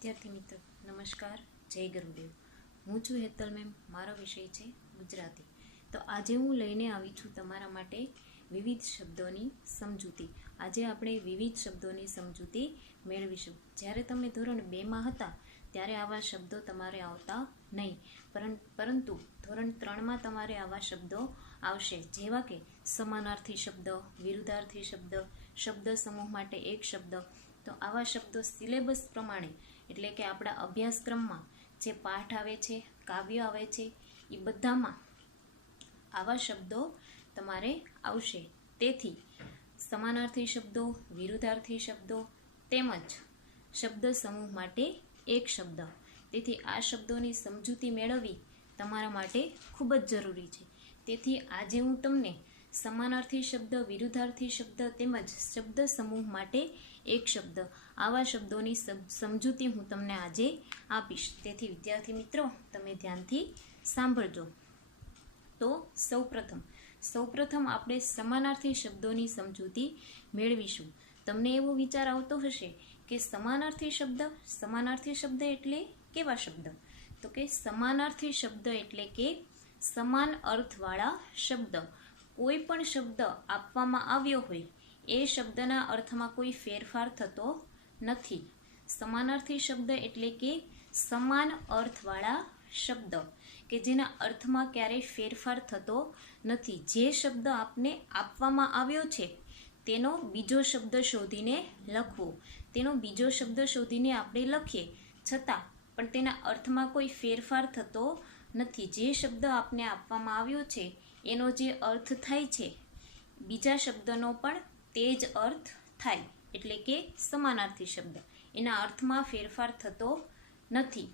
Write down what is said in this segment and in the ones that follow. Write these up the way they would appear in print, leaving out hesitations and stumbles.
વિદ્યાર્થી મિત્રો નમસ્કાર, જય ગુરુદેવ। હું છું હેતલ મેમ। મારો વિષય છે ગુજરાતી। તો આજે હું લઈને આવી છું તમારા માટે વિવિધ શબ્દોની સમજૂતી। આજે આપણે વિવિધ શબ્દોની સમજૂતી મેળવીશું। જ્યારે તમે ધોરણ 2માં હતા ત્યારે આવા શબ્દો તમારે આવતા નહીં, પરંતુ ધોરણ 3માં તમારે આવા શબ્દો આવશે, જેવા કે સમાનાર્થી શબ્દ, વિરુદ્ધાર્થી શબ્દ, શબ્દ સમૂહ માટે એક શબ્દ। તો આવા શબ્દો સિલેબસ પ્રમાણે, એટલે કે આપણા અભ્યાસક્રમમાં જે પાઠ આવે છે, કાવ્ય આવે છે, એ બધામાં આવા શબ્દો તમારે આવશે। તેથી સમાનાર્થી શબ્દો, વિરુદ્ધાર્થી શબ્દો તેમજ શબ્દ સમૂહ માટે એક શબ્દ, તેથી આ શબ્દોની સમજૂતી મેળવવી તમારા માટે ખૂબ જ જરૂરી છે। તેથી આજે હું તમને સમાનાર્થી શબ્દ, વિરુદ્ધાર્થી શબ્દ તેમજ શબ્દ સમૂહ માટે એક શબ્દ, આવા શબ્દોની સમજૂતી હું તમને આજે આપીશ। તેથી વિદ્યાર્થી મિત્રો, તમે ધ્યાનથી સાંભળજો। તો સૌપ્રથમ આપણે સમાનાર્થી શબ્દોની સમજૂતી મેળવીશું। તમને એવો વિચાર આવતો હશે કે સમાનાર્થી શબ્દ એટલે કેવા શબ્દ? તો કે સમાનાર્થી શબ્દ એટલે કે સમાન અર્થવાળા શબ્દ। કોઈ પણ શબ્દ આપવામાં આવ્યો હોય એ શબ્દના અર્થમાં કોઈ ફેરફાર થતો નથી। સમાનાર્થી શબ્દ એટલે કે સમાન અર્થવાળા શબ્દ કે જેના અર્થમાં ક્યારેય ફેરફાર થતો નથી। જે શબ્દ આપને આપવામાં આવ્યો છે તેનો બીજો શબ્દ શોધીને લખવો, તેનો બીજો શબ્દ શોધીને આપણે લખીએ છતાં પણ તેના અર્થમાં કોઈ ફેરફાર થતો નથી। જે શબ્દ આપને આપવામાં આવ્યો છે એનો જે અર્થ થાય છે, બીજા શબ્દનો પણ તે જ અર્થ થાય, એટલે કે સમાનાર્થી શબ્દ, એના અર્થમાં ફેરફાર થતો નથી।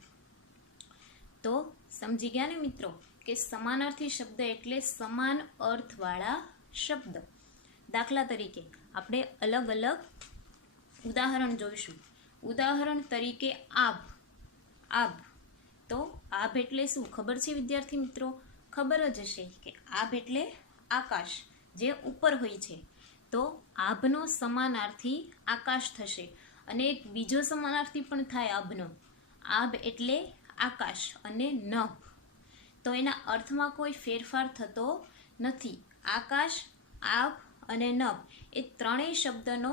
તો સમજી ગયા ને મિત્રો કે સમાનાર્થી શબ્દ એટલે સમાન અર્થવાળા શબ્દ। દાખલા તરીકે આપણે અલગ અલગ ઉદાહરણ જોઈશું। ઉદાહરણ તરીકે આભ। તો આભ એટલે શું ખબર છે વિદ્યાર્થી મિત્રો? ખબર જ હશે કે આભ એટલે આકાશ, જે ઉપર હોય છે। તો આભનો સમાનાર્થી આકાશ થશે, અને એક બીજો સમાનાર્થી પણ થાય આભનો। આભ એટલે આકાશ અને નભ, તો એના અર્થમાં કોઈ ફેરફાર થતો નથી। આકાશ, આભ અને નભ એ ત્રણેય શબ્દનો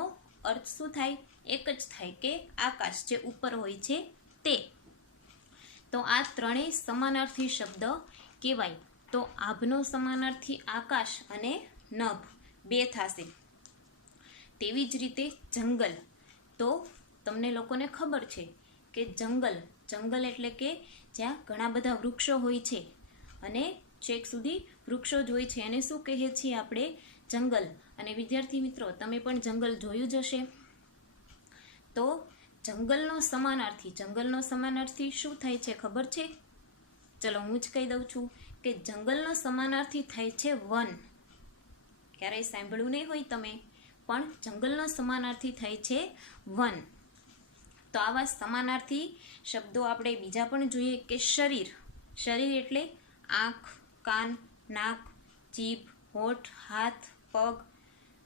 અર્થ શું થાય? એક જ થાય કે આકાશ જે ઉપર હોય છે તે। તો આ ત્રણેય સમાનાર્થી શબ્દ કહેવાય। તો આભનો સમાનાર્થી આકાશ અને નભ બે થશે। તેવી જ રીતે જંગલ। તો તમને લોકોને ખબર છે કે જંગલ એટલે કે જ્યાં ઘણા બધા વૃક્ષો હોય છે અને છેક સુધી વૃક્ષો જ હોય છે, એને શું કહીએ છીએ આપણે? જંગલ। અને વિદ્યાર્થી મિત્રો, તમે પણ જંગલ જોયું જ હશે। તો જંગલનો સમાનાર્થી શું થાય છે ખબર છે? ચલો હું જ કહી દઉં છું કે જંગલનો સમાનાર્થી થાય છે વન। ક્યારેય સાંભળ્યું નહીં હોય તમે, પણ જંગલનો સમાનાર્થી થાય છે વન। તો આવા સમાનાર્થી શબ્દો આપણે બીજા પણ જોઈએ કે શરીર એટલે આંખ, કાન, નાક, જીભ, હોઠ, હાથ, પગ,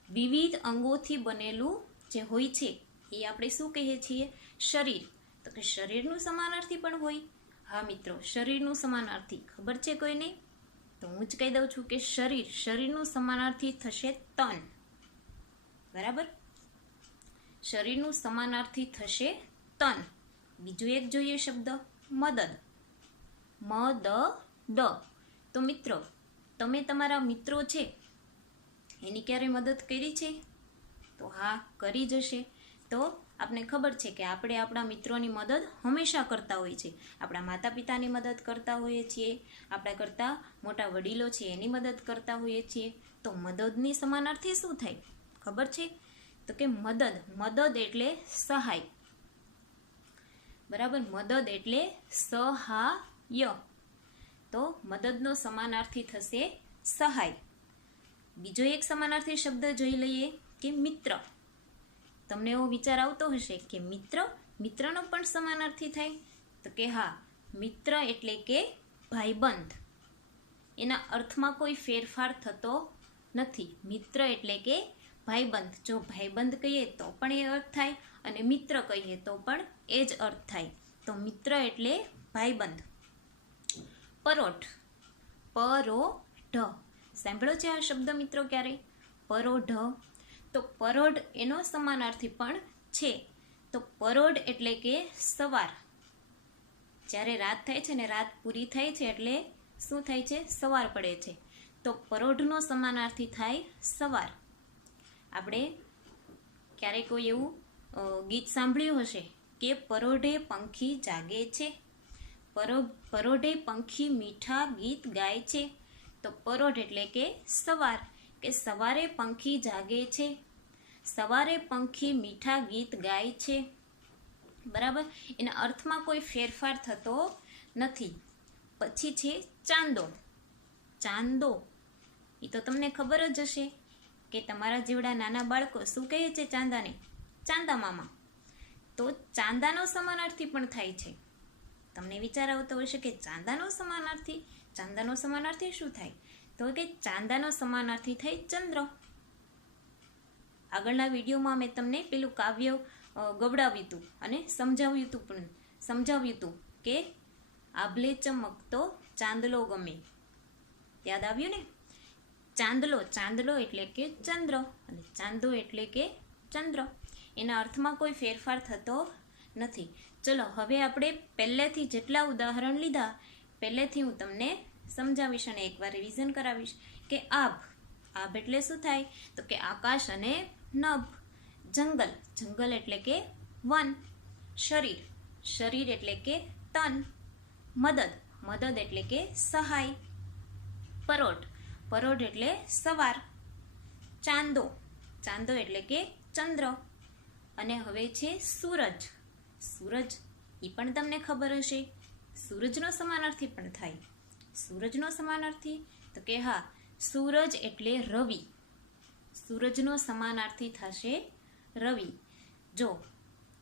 વિવિધ અંગોથી બનેલું જે હોય છે એ આપણે શું કહીએ છીએ? શરીર। તો કે શરીરનું સમાનાર્થી પણ હોય? હા મિત્રો, શરીરનું સમાનાર્થી ખબર છે કોઈને? તો હું જ કહી દઉં છું કે શરીરનું સમાનાર્થી થશે તન। બરાબર? શરીરનું સમાનાર્થી થશે તન। બીજું એક જોઈએ શબ્દ મદદ। તો મિત્રો, તમે તમારા મિત્રો છે એની ક્યારે મદદ કરી છે? તો હા, કરી જ હશે। તો આપને ખબર છે કે આપણે આપણા મિત્રોની મદદ હંમેશા કરતા હોઈએ છીએ। આપણા માતા પિતાની મદદ કરતા હોઈએ છીએ, આપણા કરતાં મોટા વડીલો છે એની મદદ કરતા હોઈએ છીએ। તો મદદની સમાનાર્થી શું થાય ખબર છે? તો કે મદદ એટલે સહાય। બરાબર? મદદ એટલે સહાય। તો મદદનો સમાનાર્થી થશે સહાય। બીજો એક સમાનાર્થી શબ્દ જોઈ લઈએ કે મિત્ર। તમને એવો વિચાર આવતો હશે કે મિત્રનો પણ સમાનાર્થી થાય? તો કે હા, મિત્ર એટલે કે ભાઈબંધ, એના અર્થમાં કોઈ ફેરફાર થતો નથી। મિત્ર એટલે કે ભાઈબંધ, જો ભાઈબંધ કહીએ તો પણ એ અર્થ થાય અને મિત્ર કહીએ તો પણ એ જ અર્થ થાય. તો મિત્ર એટલે ભાઈબંધ. પરોઢ, પરોઢ, સાંભળો છે આ શબ્દ મિત્રો ક્યારે? પરોઢ. તો પરોઢ એનો સમાનાર્થી પણ છે. તો પરોઢ એટલે કે સવાર. જ્યારે રાત થાય છે ને, રાત પૂરી થાય છે એટલે શું થાય છે? સવાર પડે છે. તો પરોઢનો સમાનાર્થી થાય સવાર. આપણે ક્યારેક કોઈ એવું ગીત સાંભળ્યું હશે કે પરોઢે પંખી જાગે છે, પરોઢે પંખી મીઠા ગીત ગાય છે. તો પરોઢ એટલે કે સવાર, કે સવારે પંખી જાગે છે, સવારે પંખી મીઠા ગીત ગાય છે. બરાબર, એના અર્થમાં કોઈ ફેરફાર થતો નથી. પછી છે ચાંદો. ચાંદો એ તો તમને ખબર જ હશે કે તમારા જેવડા નાના બાળકો શું કહે છે ચાંદાને? ચાંદા મામા. તો ચાંદાનો સમાનાર્થી પણ થાય છે. તમને વિચાર આવતો હશે કે ચાંદાનો સમાનાર્થી શું થાય? તો કે ચાંદાનો સમાનાર્થી થાય ચંદ્ર. આગળના વિડીયોમાં મેં તમને પેલું કાવ્ય ગવડાવ્યું હતું અને સમજાવ્યું હતું કે આભલે ચમકતો ચાંદલો ગમે. યાદ આવ્યું ને? ચાંદલો એટલે કે ચંદ્ર અને ચાંદો એટલે કે ચંદ્ર. એના અર્થમાં કોઈ ફેરફાર થતો નથી. ચલો હવે આપણે પહેલેથી જેટલા ઉદાહરણ લીધા પહેલેથી હું તમને સમજાવીશ અને એકવાર રિવિઝન કરાવીશ કે આભ એટલે શું થાય? તો કે આકાશ અને નભ. જંગલ એટલે કે વન. શરીર એટલે કે તન. મદદ એટલે કે સહાય. પરોઢ એટલે સવાર. ચાંદો એટલે કે ચંદ્ર. અને હવે છે સૂરજ એ પણ તમને ખબર હશે. સૂરજનો સમાનાર્થી પણ થાય. સૂરજનો સમાનાર્થી તો કે હા, સૂરજ એટલે રવિ. સૂરજનો સમાનાર્થી થશે રવિ. જો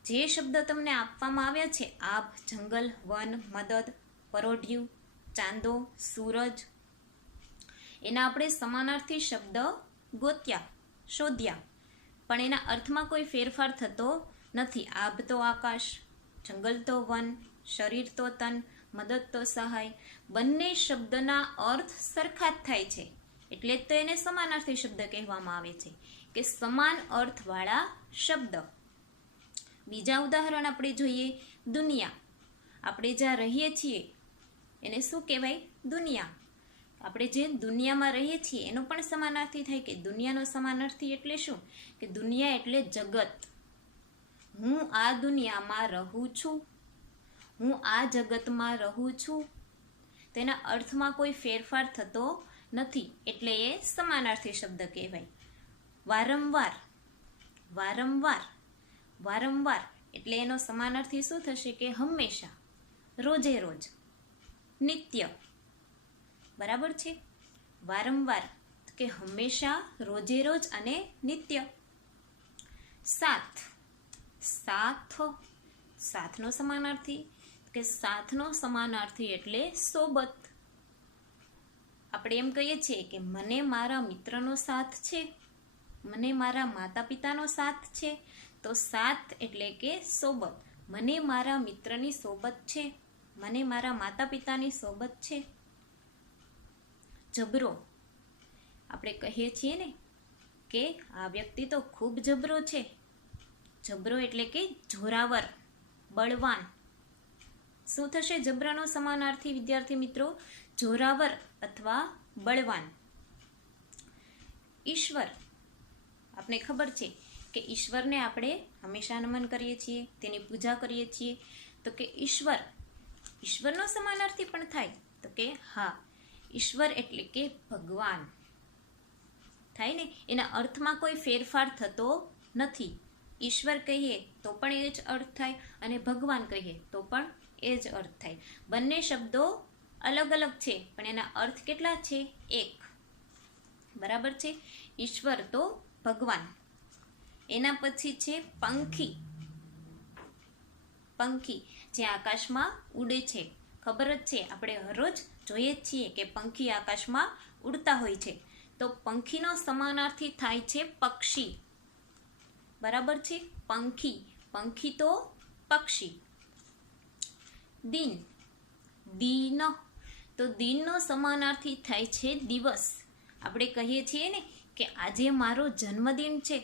જે શબ્દ તમને આપવામાં આવ્યા છે આભ, જંગલ, વન, મદદ, પરોઢિયું, ચાંદો, સૂરજ, એના આપણે સમાનાર્થી શબ્દ શોધ્યા, પણ એના અર્થમાં કોઈ ફેરફાર થતો નથી. આભ તો આકાશ, જંગલ તો વન, શરીર તો તન, મદદ તો સહાય. બંને શબ્દના અર્થ સરખા જ થાય છે, એટલે જ તો એને સમાનાર્થી શબ્દ કહેવામાં આવે છે, કે સમાન અર્થવાળા શબ્દ. બીજા ઉદાહરણ આપણે જોઈએ. દુનિયા. આપણે જ્યાં રહીએ છીએ એને શું કહેવાય? દુનિયા. આપણે જે દુનિયામાં રહીએ છીએ એનો પણ સમાનાર્થી થાય કે દુનિયાનો સમાનાર્થી એટલે શું? કે દુનિયા એટલે જગત. હું આ દુનિયામાં રહું છું, હું આ જગતમાં રહું છું. તેના અર્થમાં કોઈ ફેરફાર થતો નથી, એટલે એ સમાનાર્થી શબ્દ કહેવાય. વારંવાર એટલે એનો સમાનાર્થી શું થશે? કે હંમેશા, રોજે રોજ, નિત્ય. બરાબર છે? વારંવાર કે હંમેશા, રોજે રોજ અને નિત્ય. સાથનો સમાનાર્થી કે સાથનો સમાનાર્થી એટલે સોબત. આપણે એમ કહીએ છીએ કે મને મારા મિત્રનો સાથ છે, મને મારા માતા પિતાનો સાથ છે. તો સાથ એટલે કે સોબત. મને મારા મિત્રની સોબત છે, મને મારા માતા પિતાની સોબત છે. જબરો. આપણે કહીએ છીએ ને કે આ વ્યક્તિ તો ખૂબ જબરો છે. જબરો એટલે કે જોરાવર, બળવાન. શું થશે જબરાનો સમાનાર્થી વિદ્યાર્થી મિત્રો? જોરાવર અથવા બળવાન. ઈશ્વર. આપણે ખબર છે કે ઈશ્વરને આપણે હંમેશા નમન કરીએ છીએ, તેની પૂજા કરીએ છીએ. તો કે ઈશ્વરનો સમાનાર્થી પણ થાય? તો કે હા, ઈશ્વર એટલે કે ભગવાન થાય ને. એના અર્થમાં કોઈ ફેરફાર થતો નથી. ઈશ્વર કહીએ તો પણ એ જ અર્થ થાય અને ભગવાન કહીએ તો પણ એ જ અર્થ થાય. બંને શબ્દો અલગ અલગ છે પણ એના અર્થ કેટલા છે? એક. બરાબર છે? ઈશ્વર તો ભગવાન. એના પછી છે પંખી, જે આકાશમાં ઉડે છે. ખબર જ છે, આપણે હરરોજ જોઈએ જ છીએ કે પંખી આકાશમાં ઉડતા હોય છે. તો પંખીનો સમાનાર્થી થાય છે પક્ષી. બરાબર છે? પંખી તો પક્ષી. દિન, દિન, તો દિનનો સમાનાર્થી થાય છે દિવસ. આપણે કહીએ છીએ ને કે આજે મારો જન્મદિન છે,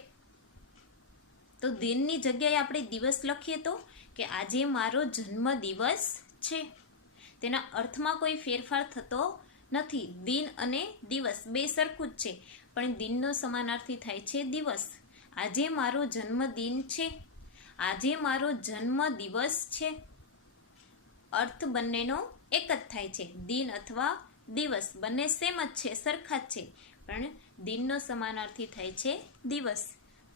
તો દિનની જગ્યાએ આપણે દિવસ લખીએ તો કે આજે મારો જન્મદિવસ છે. તેના અર્થમાં કોઈ ફેરફાર થતો નથી. દિન અને દિવસ બે સરખું જ છે, પણ દિનનો સમાનાર્થી થાય છે દિવસ. આજે મારો જન્મદિન છે, આજે મારો જન્મદિવસ છે. અર્થ બંનેનો એક જ થાય છે. દિન અથવા દિવસ બંને સેમ જ છે, સરખા જ છે, પણ દિનનો સમાનાર્થી થાય છે દિવસ.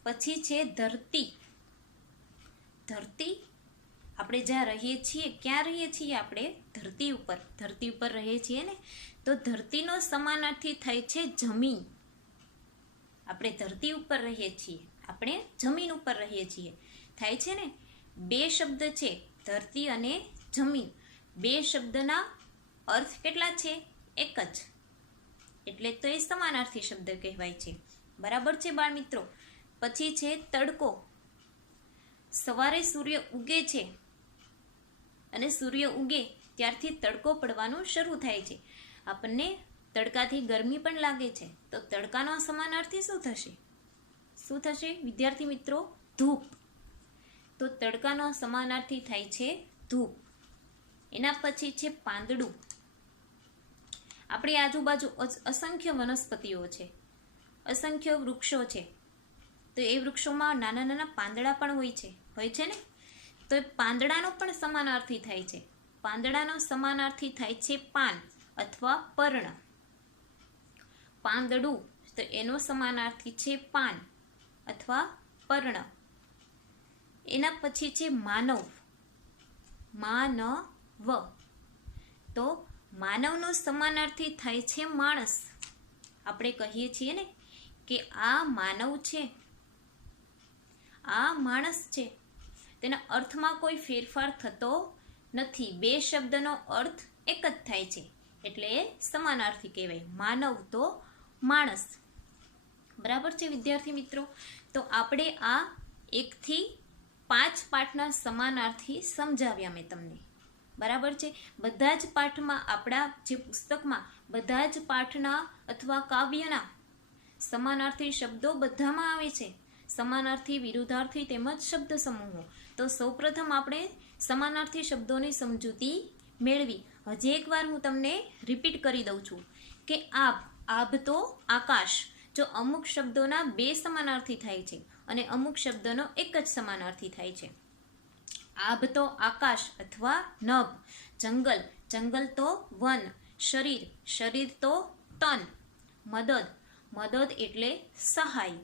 પછી છે ધરતી. ધરતી, આપણે જ્યાં રહીએ છીએ, ક્યાં રહીએ છીએ આપણે? ધરતી ઉપર. ધરતી ઉપર રહીએ છીએ ને, તો ધરતીનો સમાનાર્થી થાય છે જમીન. આપણે ધરતી ઉપર રહીએ છીએ, આપણે જમીન ઉપર રહીએ છીએ, થાય છે ને. બે શબ્દ છે, ધરતી અને જમીન. બે શબ્દના અર્થ કેટલા છે? એક જ, એટલે તો એ સમાનાર્થી શબ્દ કહેવાય છે. બરાબર છે બાળ મિત્રો. પછી છે તડકો. સવારે સૂર્ય ઉગે છે અને સૂર્ય ઉગે ત્યારથી તડકો પડવાનું શરૂ થાય છે. આપણને તડકાથી ગરમી પણ લાગે છે, તો તડકાનો સમાનાર્થી શું થશે? શું થશે વિદ્યાર્થી મિત્રો? ધૂપ. તો તડકાનો સમાનાર્થી થાય છે ધૂપ. એના પછી છે પાંદડું. આપણી આજુબાજુ અસંખ્ય વનસ્પતિઓ છે, અસંખ્ય વૃક્ષો છે, તો એ વૃક્ષોમાં નાના નાના પાંદડા પણ હોય છે ને, તો એ પાંદડાનો પણ સમાનાર્થી થાય છે. પાંદડાનો સમાનાર્થી થાય છે પાન અથવા પર્ણ. પાંદડું, તો એનો સમાનાર્થી છે પાન અથવા પર્ણ. એના પછી છે માનવ. માનવ, તો માનવનો સમાનાર્થી થાય છે માણસ. આપણે કહીએ છીએ ને કે આ માનવ છે, આ માણસ છે. તેના અર્થમાં કોઈ ફેરફાર થતો નથી. બે શબ્દનો અર્થ એક જ થાય છે, એટલે એ સમાનાર્થી કહેવાય. માનવ તો માણસ. બરાબર છે વિદ્યાર્થી મિત્રો. તો આપણે આ 1 થી 5 પાઠના સમાનાર્થી સમજાવ્યા મેં તમને. બરાબર છે. બધા જ પાઠમાં, આપણા જે પુસ્તકમાં બધા જ પાઠના અથવા કાવ્યના સમાનાર્થી શબ્દો બધામાં આવે છે. સમાનાર્થી, વિરુદ્ધાર્થી તેમજ શબ્દ સમૂહો. તો સૌપ્રથમ આપણે સમાનાર્થી શબ્દોની સમજૂતી મેળવી. હજી એકવાર હું તમને રિપીટ કરી દઉં છું કે આભ, આભ તો આકાશ. જો અમુક શબ્દોના 2 સમાનાર્થી થાય છે અને અમુક શબ્દોનો એક જ સમાનાર્થી થાય છે. આભ તો આકાશ અથવા નભ. જંગલ, જંગલ તો વન. શરીર, શરીર તો તન. મદદ, મદદ એટલે સહાય.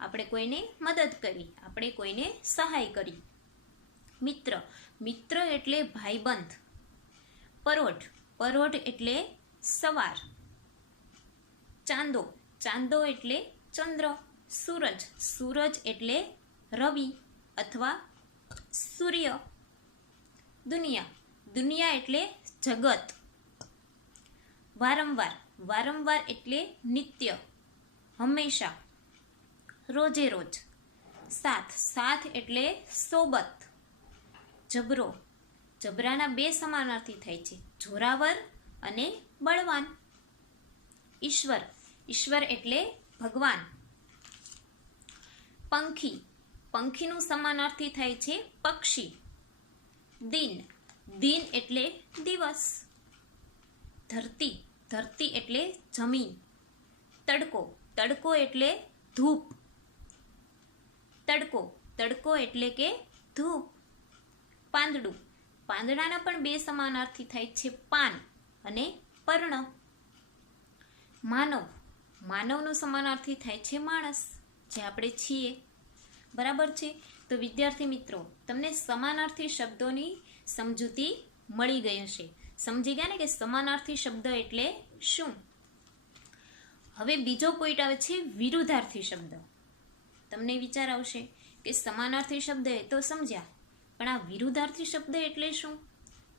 આપણે કોઈને મદદ કરી, આપણે કોઈને સહાય કરી. મિત્ર, મિત્ર એટલે ભાઈબંધ. પરોઢ, પરોઢ એટલે સવાર. ચાંદો, ચાંદો એટલે ચંદ્ર. સૂરજ, સૂરજ એટલે રવિ અથવા સૂર્ય. દુનિયા, દુનિયા એટલે જગત. વારંવાર, વારંવાર એટલે નિત્ય, હંમેશા, રોજે રોજ. સાથ, સાથ એટલે સોબત. જબરો, જબરાના 2 સમાનાર્થી થાય છે, જોરાવર અને બળવાન. ઈશ્વર, ઈશ્વર એટલે ભગવાન. પંખી, પંખીનું સમાનાર્થી થાય છે પક્ષી. દિન, દિન એટલે દિવસ. ધરતી, ધરતી એટલે જમીન. તડકો, તડકો એટલે ધૂપ. તડકો, તડકો એટલે કે ધૂપ. પાંદડું, પાંદડાના પણ 2 સમાનાર્થી થાય છે, પાન અને પર્ણ. માનવ, માનવનું સમાનાર્થી થાય છે માણસ, જે આપણે છીએ. બરાબર છે. તો વિદ્યાર્થી મિત્રો, તમને સમાનાર્થી શબ્દોની સમજૂતી મળી ગઈ હશે. સમજી ગયા ને કે સમાનાર્થી શબ્દ એટલે શું? હવે બીજો પોઈન્ટ આવે છે વિરુદ્ધાર્થી શબ્દ. તમને વિચાર આવશે કે સમાનાર્થી શબ્દ એ તો સમજ્યા, પણ આ વિરુદ્ધાર્થી શબ્દ એટલે શું?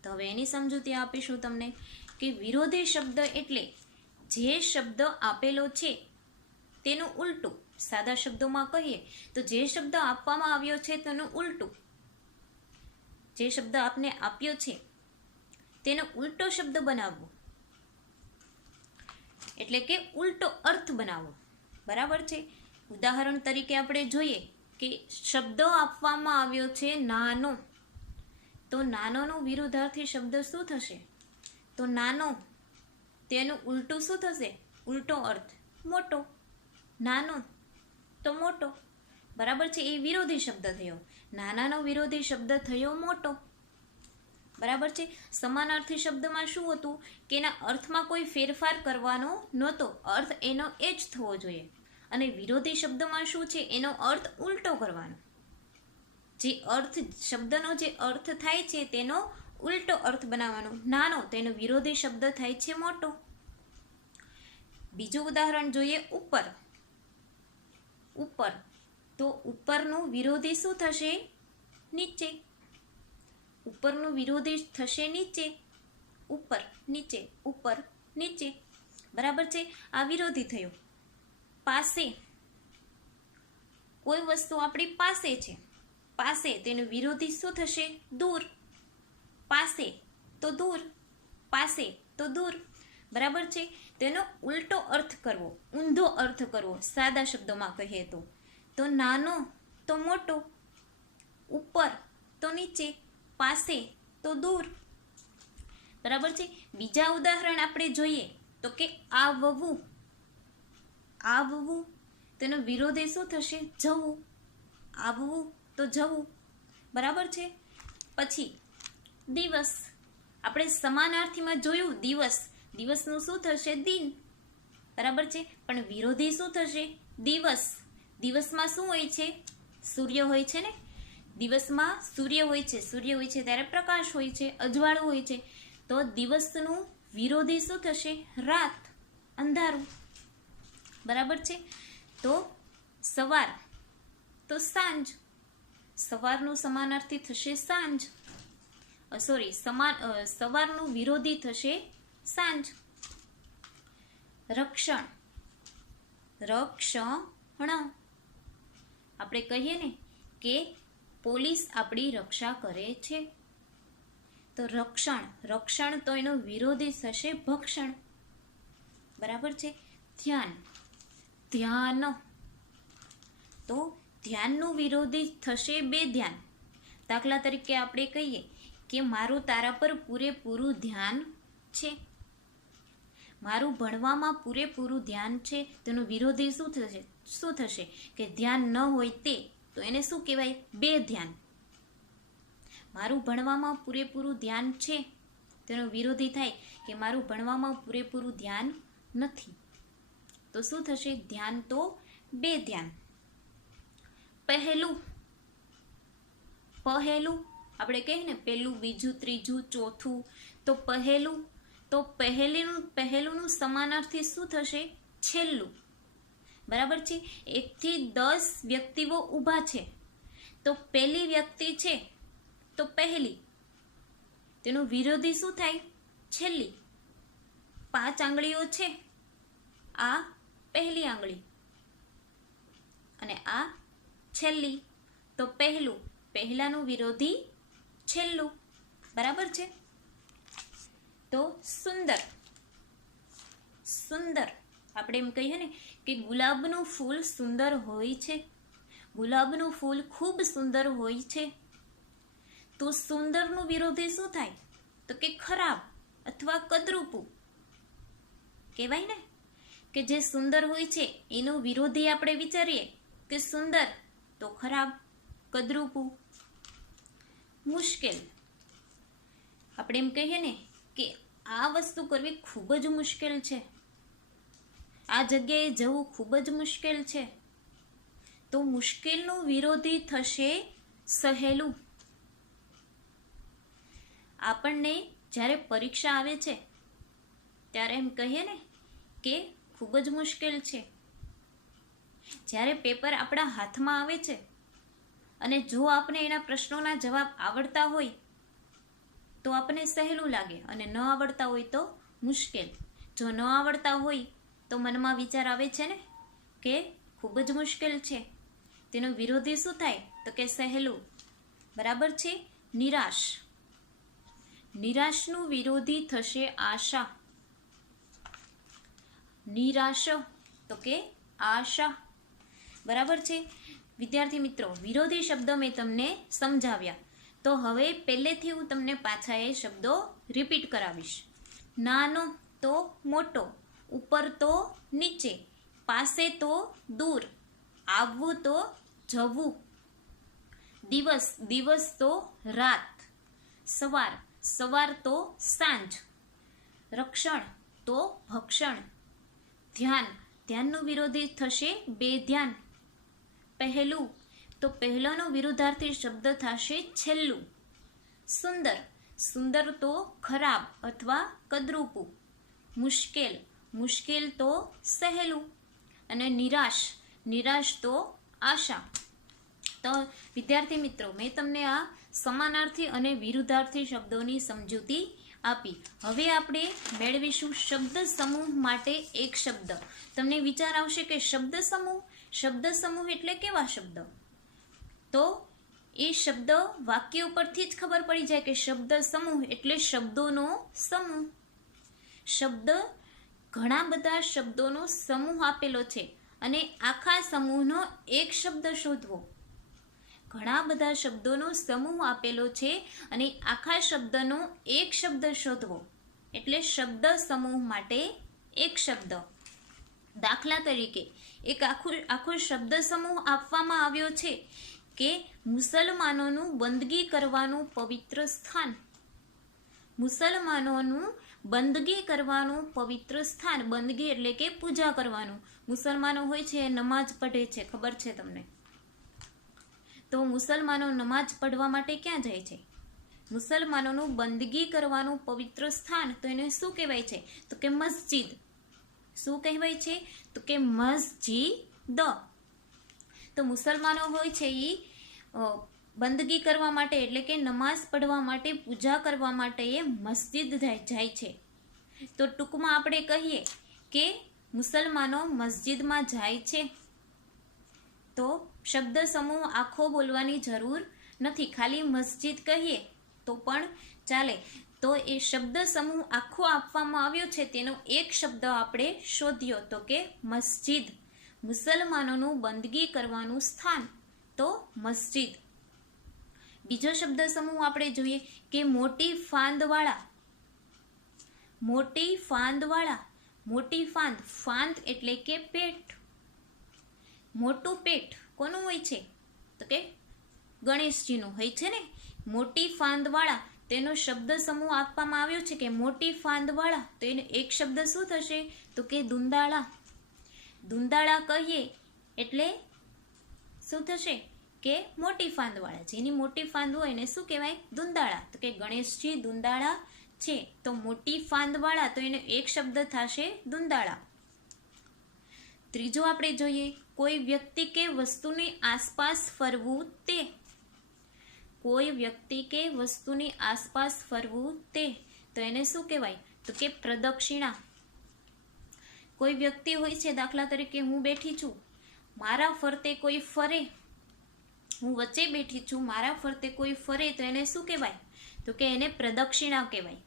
તો હવે એની સમજૂતી આપીશું તમને કે વિરોધી શબ્દ એટલે જે શબ્દ આપેલો છે તેનું ઉલટું. સાદા શબ્દોમાં કહીએ તો જે શબ્દ આપવામાં આવ્યો છે તેનું ઉલટું, જે શબ્દ આપને આપ્યો છે તેનો ઉલટો શબ્દ બનાવવો, એટલે કે ઉલટો અર્થ બનાવવો. બરાબર છે. ઉદાહરણ તરીકે આપણે જોઈએ કે શબ્દ આપવામાં આવ્યો છે નાનો, તો નાનોનો વિરુદ્ધાર્થી શબ્દ શું થશે? તો નાનો, તેનું ઉલટું શું થશે? ઉલટો અર્થ મોટો. નાનો તો મોટો. બરાબર છે. એ વિરોધી શબ્દ થયો. નાનાનો વિરોધી શબ્દ થયો મોટો. બરાબર છે. સમાનાર્થી શબ્દમાં શું હતું કે એના અર્થમાં કોઈ ફેરફાર કરવાનો નહોતો, અર્થ એનો એ જ થવો જોઈએ. અને વિરોધી શબ્દમાં શું છે? એનો અર્થ ઉલટો કરવાનો. જે અર્થ, શબ્દનો જે અર્થ થાય છે તેનો ઉલટો અર્થ બનાવવાનો. નાનો, તેનો વિરોધી શબ્દ થાય છે મોટો. બીજું ઉદાહરણ જોઈએ, ઉપર. ઉપર, તો ઉપરનું વિરોધી શું થશે? નીચે. ઉપરનું વિરોધી થશે નીચે. ઉપર, નીચે, ઉપર, નીચે. બરાબર છે. આ વિરોધી થયો. પાસે, કોઈ વસ્તુ આપણી પાસે છે, પાસે, તેનું વિરોધી શું થશે? દૂર. પાસે તો દૂર, પાસે તો દૂર. બરાબર છે. તેનો ઉલટો અર્થ કરવો, ઊંધો અર્થ કરવો, સાદા શબ્દોમાં કહીએ તો નાનો તો મોટો, ઉપર તો નીચે, પાસે તો દૂર. બરાબર છે. બીજા ઉદાહરણ આપણે જોઈએ તો કે આવવું. આવવું, તેનો વિરોધી શું થશે? જવું. આવવું તો જવું. બરાબર છે. પછી દિવસ. આપણે સમાનાર્થીમાં જોયું દિવસ. દિવસનું શું થશે? દિન. બરાબર છે. પણ વિરોધી શું થશે? દિવસ. દિવસમાં શું હોય છે? સૂર્ય હોય છે ને. દિવસમાં સૂર્ય હોય છે. સૂર્ય હોય છે ત્યારે પ્રકાશ હોય છે, અજવાળું હોય છે. તો દિવસનું વિરોધી શું થશે? રાત, અંધારું. બરાબર છે. તો સવાર તો સાંજ. સવારનું સમાનાર્થી થશે સાંજ. સવારનું વિરોધી થશે સાંજ. રક્ષણ. રક્ષણ, આપણે કહીએ ને કે પોલીસ આપણી રક્ષા કરે છે, તો રક્ષણ. રક્ષણ તો એનો વિરોધી થશે ભક્ષણ. બરાબર છે. ધ્યાન. ધ્યાન, તો ધ્યાનનું વિરોધી થશે બેધ્યાન. દાખલા તરીકે આપણે કહીએ કે મારું તારા પર પૂરેપૂરું ધ્યાન છે. મારું ભણવામાં પૂરેપૂરું ધ્યાન છે, તેનું વિરોધી શું થશે? શું થશે? કે ધ્યાન ન હોય તે, તો એને શું કહેવાય? બેધ્યાન. મારું ભણવામાં પૂરેપૂરું ધ્યાન છે, તેનો વિરોધી થાય કે મારું ભણવામાં પૂરેપૂરું ધ્યાન નથી, તો શું થશે? ધ્યાન તો બેધ્યાન. પહેલું. પહેલું, આપણે કહીએ ને પહેલું, બીજું, ત્રીજું, ચોથું, તો પહેલું. તો પહેલુંનું સમાનાર્થી શું થશે? છેલ્લું. બરાબર છે. 1 થી 10 વ્યક્તિઓ ઊભા છે, તો પહેલી વ્યક્તિ છે તો પહેલી, તેનું વિરોધી શું થાય? છેલ્લી. 5 આંગળીઓ છે, આ પહેલી આંગળી અને આ છેલ્લી, તો પહેલું. પહેલાનું વિરોધી છેલ્લું. બરાબર છે. તો સુંદર. સુંદર, આપણે એમ કહીએ ને કે ગુલાબનું ફૂલ સુંદર હોય છે, ગુલાબનું ફૂલ ખૂબ સુંદર હોય છે, તો સુંદરનું વિરોધી શું થાય? તો કે ખરાબ અથવા કદરૂપું. કહેવાય ને કે જે સુંદર હોય છે એનું વિરોધી આપણે વિચારીએ કે સુંદર, તો ખરાબ, કદરૂપું. મુશ્કેલ. આપણે એમ કહીએ ને કે આ વસ્તુ કરવી ખૂબ જ મુશ્કેલ છે, આ જગ્યાએ જવું ખૂબ જ મુશ્કેલ છે, તો મુશ્કેલનું વિરોધી થશે સહેલું. આપણને જ્યારે પરીક્ષા આવે છે ત્યારે એમ કહીએ ને કે ખૂબ જ મુશ્કેલ છે. જ્યારે પેપર આપણા હાથમાં આવે છે અને જો આપણે એના પ્રશ્નોના જવાબ આવડતા હોય તો આપણને સહેલું લાગે, અને ન આવડતા હોય તો મુશ્કેલ. જો ન આવડતા હોય તો મનમાં વિચાર આવે છે ને કે ખૂબ જ મુશ્કેલ છે. તેનો વિરોધી શું થાય? તો કે સહેલું. બરાબર છે. નિરાશ. નિરાશનું વિરોધી થશે આશા. નિરાશ તો કે આશા. બરાબર છે વિદ્યાર્થી મિત્રો, વિરોધી શબ્દો મેં તમને સમજાવ્યા. તો હવે પહેલેથી હું તમને પાછા એ શબ્દો રિપીટ કરાવીશ. નાનો તો મોટો, ઉપર તો નીચે, પાસે તો દૂર, આવવું તો જવું, દિવસ દિવસ તો રાત, સવાર સવાર તો સાંજ, રક્ષણ તો ભક્ષણ, ધ્યાન ધ્યાનનું વિરોધી થશે બેધ્યાન, પહેલું તો પહેલાનો વિરુદ્ધાર્થી શબ્દ થશે છેલ્લું, સુંદર સુંદર તો ખરાબ અથવા કદરૂપું, મુશ્કેલ મુશ્કેલ તો સહેલું, અને નિરાશ નિરાશ તો આશા. તો વિદ્યાર્થી મિત્રો, મેં તમને આ સમાનાર્થી અને વિરુદ્ધાર્થી શબ્દોની સમજૂતી આપી. હવે આપણે મેળવીશું શબ્દ સમૂહ માટે એક શબ્દ. તમને વિચાર આવશે કે શબ્દ સમૂહ એટલે કેવા શબ્દ? તો એ શબ્દ વાક્ય ઉપરથી જ ખબર પડી જાય કે શબ્દ સમૂહ એટલે શબ્દોનો સમૂહ. શબ્દ ઘણા બધા શબ્દોનો સમૂહ આપેલો છે અને આખા સમૂહનો એક શબ્દ શોધવો. ઘણા બધા શબ્દોનો સમૂહ આપેલો છે અને આખા શબ્દનો એક શબ્દ શોધવો એટલે શબ્દ સમૂહ માટે એક શબ્દ. દાખલા તરીકે એક આખો શબ્દ સમૂહ આપવામાં આવ્યો છે કે મુસલમાનોનું બંદગી કરવાનું પવિત્ર સ્થાન. મુસલમાનોનું બંદગી કરવાનું પવિત્ર સ્થાન. બંદગી એટલે કે પૂજા કરવાનું. મુસલમાનો હોય છે એ નમાઝ પઢે છે, ખબર છે તમને? તો મુસલમાનો નમાઝ પઢવા માટે ક્યાં જાય છે? મુસલમાનોનું બંદગી કરવાનું પવિત્ર સ્થાન, તો એને શું કહેવાય છે? તો કે મસ્જિદ. શું કહેવાય છે? તો કે મસ્જિદ. તો મુસલમાનો હોય છે એ બંદગી કરવા માટે એટલે કે નમાઝ પઢવા માટે, પૂજા કરવા માટે એ મસ્જિદ જાય છે. તો ટૂંકમાં આપણે કહીએ કે મુસલમાનો મસ્જિદમાં જાય છે. તો શબ્દ સમૂહ આખો બોલવાની જરૂર નથી, ખાલી મસ્જિદ કહીએ તો પણ ચાલે. તો એ શબ્દ સમૂહ આખો આપવામાં આવ્યો છે, તેનો એક શબ્દ આપણે શોધ્યો તો કે મસ્જિદ. મુસલમાનોનું બંદગી કરવાનું સ્થાન, તો મસ્જિદ. બીજો શબ્દ સમૂહ આપણે જોઈએ કે મોટી ફાંદવાળા. મોટી ફાંદવાળા. મોટી ફાંદ, ફાંદ એટલે કે પેટ. મોટું પેટ કોનું હોય છે? તો કે ગણેશજીનું હોય છે ને. મોટી ફાંદવાળા, તેનો શબ્દ સમૂહ આપવામાં આવ્યો છે કે મોટી ફાંદવાળા. તો એનો એક શબ્દ શું થશે? તો કે દુંદાળા. દુંદાળા કહીએ એટલે શું થશે? કે મોટી ફાંદવાળા. જેની મોટી ફાંદ હોય એને શું કહેવાય? દુંદાળા. તો કે ગણેશજી દુંદાળા છે, તો મોટી ફાંદવાળા, તો એનો એક શબ્દ થશે દુંદાળા. ત્રીજો આપણે જોઈએ, કોઈ વ્યક્તિ કે વસ્તુની આસપાસ ફરવું તે. કોઈ વ્યક્તિ કે વસ્તુની આસપાસ ફરવું તે, તો એને શું કહેવાય? તો કે પ્રદક્ષિણા. કોઈ વ્યક્તિ હોય છે, દાખલા તરીકે હું બેઠી છું, મારા ફરતે કોઈ ફરે, હું વચ્ચે બેઠી છું, મારા ફરતે કોઈ ફરે, તો એને શું કહેવાય? તો કે એને પ્રદક્ષિણા કહેવાય.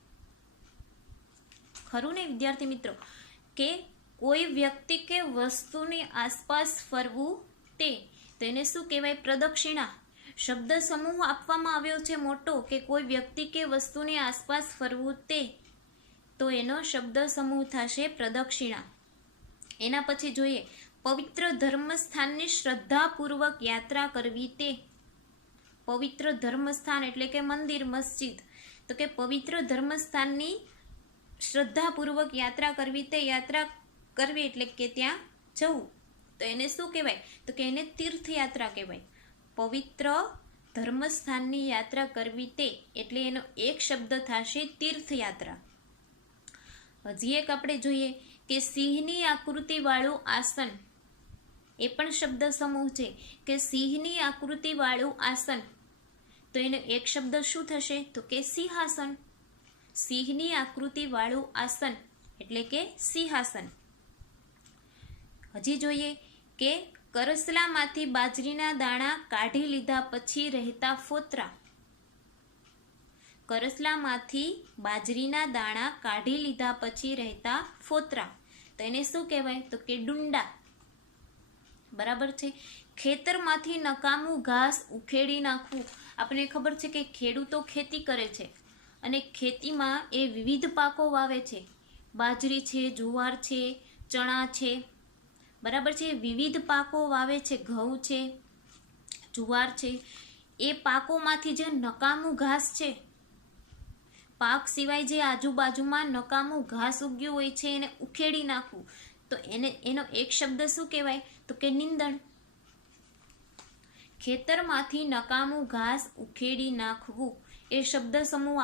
ખરું ને વિદ્યાર્થી મિત્રો? કે કોઈ વ્યક્તિ કે વસ્તુની આસપાસ ફરવું તે, તો એને શું કહેવાય? પ્રદક્ષિણા. શબ્દ સમૂહ આપવામાં આવ્યો છે મોટો કે કોઈ વ્યક્તિ કે વસ્તુની આસપાસ ફરવું તે, તો એનો શબ્દ સમૂહ થશે પ્રદક્ષિણા. એના પછી જોઈએ, પવિત્ર ધર્મસ્થાનની શ્રદ્ધાપૂર્વક યાત્રા કરવી તે. પવિત્ર ધર્મસ્થાન એટલે કે મંદિર, મસ્જિદ. તો કે પવિત્ર ધર્મસ્થાનની શ્રદ્ધાપૂર્વક યાત્રા કરવી તે. યાત્રા કરવી એટલે કે ત્યાં જવું, તો એને શું કહેવાય? તો કે એને તીર્થયાત્રા કહેવાય. પવિત્ર ધર્મસ્થાનની યાત્રા કરવી તે, એટલે એનો એક શબ્દ થશે તીર્થયાત્રા. હજી એક આપણે જોઈએ કે સિંહની આકૃતિ વાળું આસન. એ પણ શબ્દ સમૂહ છે કે સિંહની આકૃતિ વાળું આસન, તો એનો એક શબ્દ શું થશે? તો કે સિંહાસન. સિંહની આકૃતિ વાળું આસન એટલે કે સિંહાસન. હજી જોઈએ કે કરસલામાંથી બાજરીના દાણા કાઢી લીધા પછી રહેતા ફોતરા. કરસલામાંથી બાજરીના દાણા કાઢી લીધા પછી રહેતા ફોતરા, તો એને શું કહેવાય? તો કે ડુંડા. બરાબર છે. ખેતરમાંથી નકામું ઘાસ ઉખેડી નાખવું. આપણને ખબર છે કે ખેડૂતો ખેતી કરે છે અને ખેતીમાં એ વિવિધ પાકો વાવે છે. બાજરી છે, જુવાર છે, ચણા છે. બરાબર છે. વિવિધ પાકો વાવે છે. ઘઉં છે, જુવાર છે. એ પાકોમાંથી જે નકામું ઘાસ છે, પાક સિવાય જે આજુબાજુમાં નકામું ઘાસ ઉગ્યું હોય છે, એને ઉખેડી નાખવું. તો એનો એક શબ્દ શું કહેવાય? તો કે નીંદણ. ખેતરમાંથી નકામું ઘાસ ઉખેડી નાખવું એ શબ્દ સમૂહ